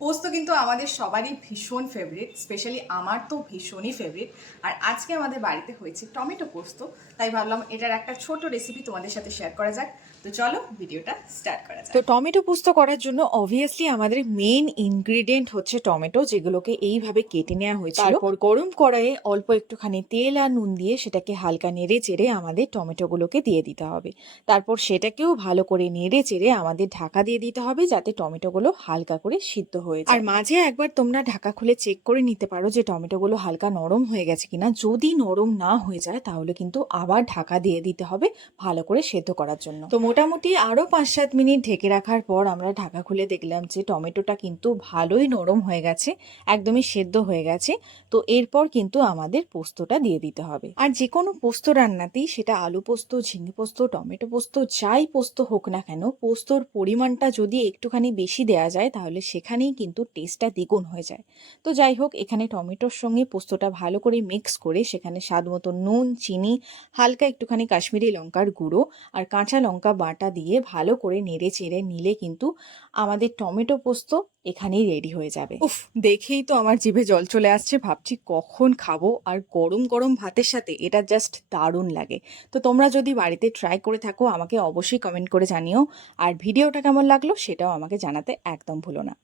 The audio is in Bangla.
পোস্ত কিন্তু আমাদের সবারই ভীষণ ফেভারিট, স্পেশালি আমার তো ভীষণই ফেভারিট। আর আজকে আমাদের বাড়িতে হয়েছে টমেটো পোস্ত, তাই ভাবলাম এটার একটা ছোট রেসিপি তোমাদের সাথে শেয়ার করা যাক। তো চলো ভিডিওটা স্টার্ট করা তো যাক। টমেটো পোস্ত করার জন্য অবভিয়াসলি আমাদের মেইন ইনগ্রিডিয়েন্ট হচ্ছে টমেটো, যেগুলোকে এইভাবে কেটে নেওয়া হয়েছিল। তারপর গরম কড়াইয়ে অল্প একটুখানি তেল আর নুন দিয়ে সেটাকে হালকা নেড়ে চেড়ে আমাদের টমেটোগুলোকে দিয়ে দিতে হবে। তারপর সেটাকেও ভালো করে নেড়ে চেড়ে আমাদের ঢাকা দিয়ে দিতে হবে, যাতে টমেটোগুলো হালকা করে সিদ্ধ হয়ে যায়। আর মাঝে একবার তোমরা ঢাকা খুলে চেক করে নিতে পারো যে টমেটোগুলো হালকা নরম হয়ে গেছে কিনা। যদি নরম না হয়ে যায় তাহলে কিন্তু আবার ঢাকা দিয়ে দিতে হবে ভালো করে সেদ্ধ করার জন্য। তো মোটামুটি আরো 5-7 মিনিট ঢেকে রাখার পর আমরা ঢাকা খুলে দেখলাম যে টমেটোটা কিন্তু ভালোই নরম হয়ে গেছে, একদমই সেদ্ধ হয়ে গেছে। তো এরপর কিন্তু আমাদের পোস্তটা দিয়ে দিতে হবে। আর যে কোনো পোস্ত রান্নাতেই, সেটা আলু পোস্ত, ঝিঙে পোস্ত, টমেটো পোস্ত, যাই পোস্ত হোক না কেন, পোস্তর পরিমাণটা যদি একটুখানি বেশি দেওয়া যায় তাহলে সেখানেই কিন্তু টেস্টটা দ্বিগুণ হয়ে যায়। তো যাই হোক, এখানে টমেটোর সঙ্গে পোস্তটা ভালো করে মিক্স করে সেখানে স্বাদ মতো নুন, চিনি, হালকা একটুখানি কাশ্মীরি লঙ্কার গুঁড়ো আর কাঁচা লঙ্কা বাটা দিয়ে ভালো করে নেড়ে চেড়ে নিলে কিন্তু আমাদের টমেটো পোস্ত এখানেই রেডি হয়ে যাবে। উফ, দেখেই তো আমার জিভে জল চলে আসছে, ভাবছি কখন খাবো। আর গরম গরম ভাতের সাথে এটা জাস্ট দারুণ লাগে। তো তোমরা যদি বাড়িতে ট্রাই করে থাকো আমাকে অবশ্যই কমেন্ট করে জানিও। আর ভিডিওটা কেমন লাগলো সেটাও আমাকে জানাতে একদম ভুলো না।